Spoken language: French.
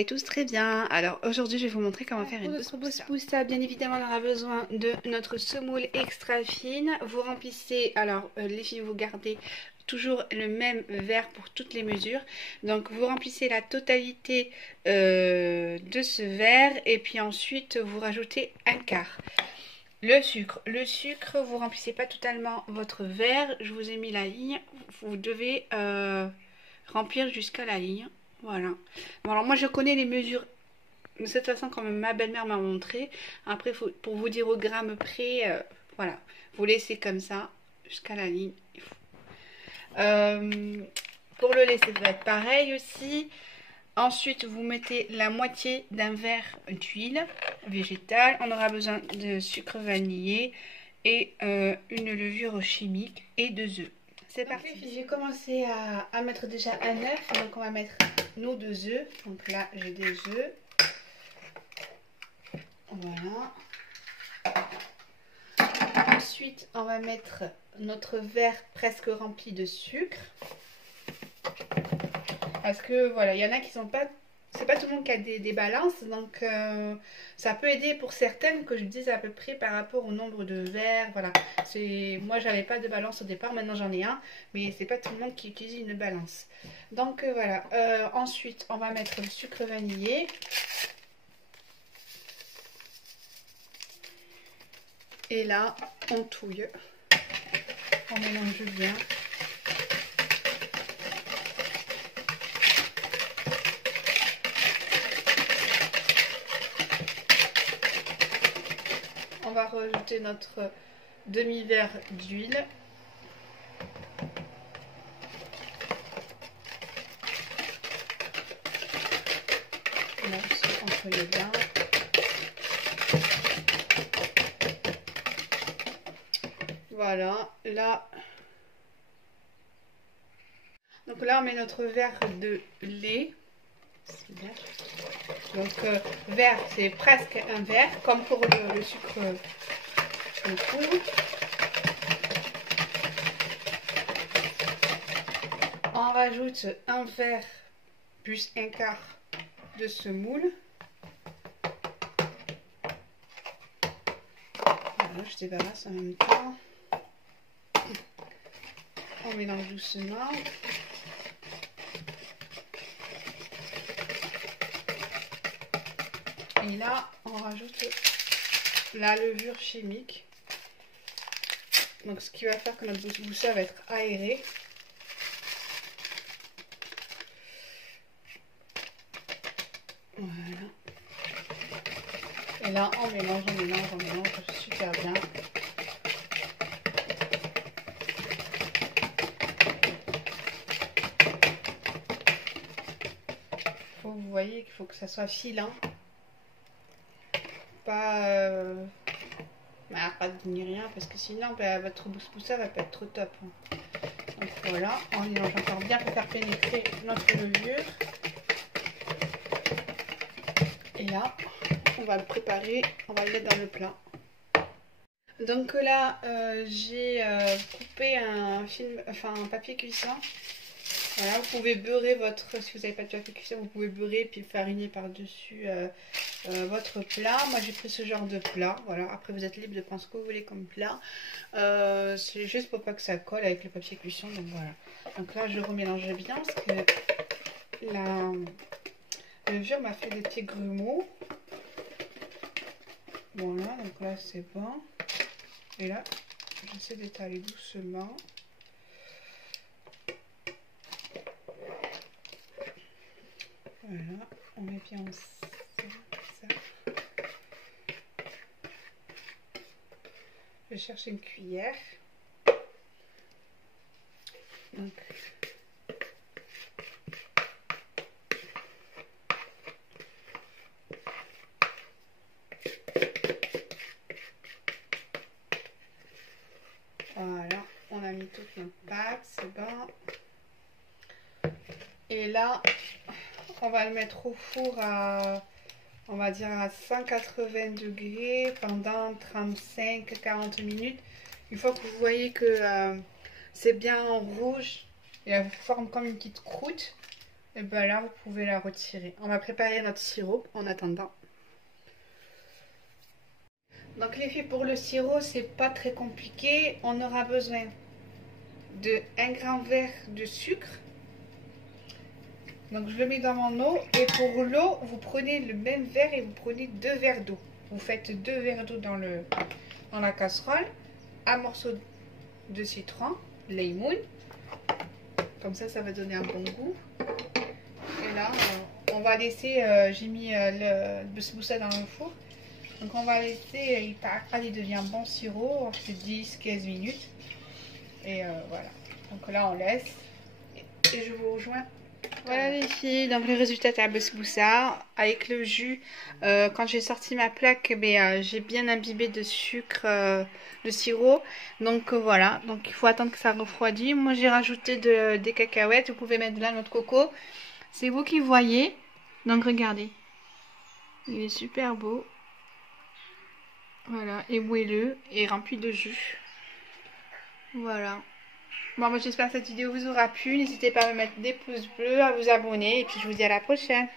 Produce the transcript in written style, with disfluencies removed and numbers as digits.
allez tous très bien. Alors aujourd'hui je vais vous montrer comment faire une bousboussa. Bien évidemment on aura besoin de notre semoule extra fine. Vous remplissez, alors les filles vous gardez toujours le même verre pour toutes les mesures. Donc vous remplissez la totalité de ce verre et puis ensuite vous rajoutez un quart. Le sucre, vous remplissez pas totalement votre verre. Je vous ai mis la ligne. Vous devez remplir jusqu'à la ligne. Voilà. Bon, alors moi je connais les mesures de cette façon comme ma belle-mère m'a montré. Après, pour vous dire au gramme près, voilà. Vous laissez comme ça jusqu'à la ligne. Pour le lait, ça va être pareil aussi. Ensuite, vous mettez la moitié d'un verre d'huile végétale. On aura besoin de sucre vanillé et une levure chimique et 2 œufs. C'est parti. J'ai commencé à mettre déjà un œuf. Donc, on va mettre nos 2 œufs. Donc là, j'ai des œufs. Voilà. Ensuite, on va mettre notre verre presque rempli de sucre. Parce que voilà, il y en a qui sont pas... C'est pas tout le monde qui a des balances, donc ça peut aider pour certaines que je dise à peu près par rapport au nombre de verres. Voilà, moi j'avais pas de balance au départ, maintenant j'en ai un, mais c'est pas tout le monde qui utilise une balance. Donc voilà, ensuite on va mettre le sucre vanillé. Et là, on touille, on mélange bien. On va rajouter notre demi-verre d'huile. Là aussi, on touille bien. Voilà, là. Donc là, on met notre verre de lait. Donc, verre, c'est presque un verre, comme pour le sucre au poudre. On rajoute un verre plus un quart de semoule. Voilà, je débarrasse en même temps. On mélange doucement. Et là, on rajoute la levure chimique. Donc, ce qui va faire que notre bousboussa va être aérée. Voilà. Et là, on mélange super bien. Vous voyez qu'il faut que ça soit filant. Pas de rien, parce que sinon votre bousboussa va pas être trop top. Donc voilà, on mélange encore bien pour faire pénétrer notre levure. Et là, on va le préparer, on va le mettre dans le plat. Donc là, j'ai coupé un papier cuisson. Voilà, vous pouvez beurrer si vous n'avez pas de papier cuisson, vous pouvez beurrer puis fariner par-dessus votre plat. Moi j'ai pris ce genre de plat. Voilà, après vous êtes libre de prendre ce que vous voulez comme plat. C'est juste pour pas que ça colle avec le papier cuisson. Donc voilà. Donc là je remélange bien parce que la levure m'a fait des petits grumeaux. Voilà, donc là c'est bon. Et là, j'essaie d'étaler doucement. Voilà, on met bien ça. Je cherche une cuillère. Donc, voilà, on a mis toute notre pâte, c'est bon. Et là, on va le mettre au four à, on va dire à 180 degrés pendant 35-40 minutes. Une fois que vous voyez que c'est bien rouge, et elle forme comme une petite croûte, et ben là vous pouvez la retirer. On va préparer notre sirop en attendant. Donc les filles, pour le sirop c'est pas très compliqué. On aura besoin de 1 grand verre de sucre. Donc je le mets dans mon eau, et pour l'eau vous prenez le même verre et vous prenez 2 verres d'eau. Vous faites 2 verres d'eau dans la casserole, un morceau de citron, lemon, comme ça va donner un bon goût. Et là on va laisser, j'ai mis le besboussa dans le four, donc on va laisser, il devient bon sirop, c'est 10-15 minutes, et voilà, donc là on laisse, et je vous rejoins. Voilà les filles, donc le résultat c'est un besboussa avec le jus. Quand j'ai sorti ma plaque, j'ai bien imbibé de sucre, de sirop. Donc voilà, donc il faut attendre que ça refroidisse. Moi j'ai rajouté des cacahuètes, vous pouvez mettre de la noix de coco. C'est vous qui voyez. Donc regardez, il est super beau. Voilà, et moelleux et rempli de jus. Voilà. Bon, moi j'espère que cette vidéo vous aura plu. N'hésitez pas à me mettre des pouces bleus, à vous abonner. Et puis je vous dis à la prochaine.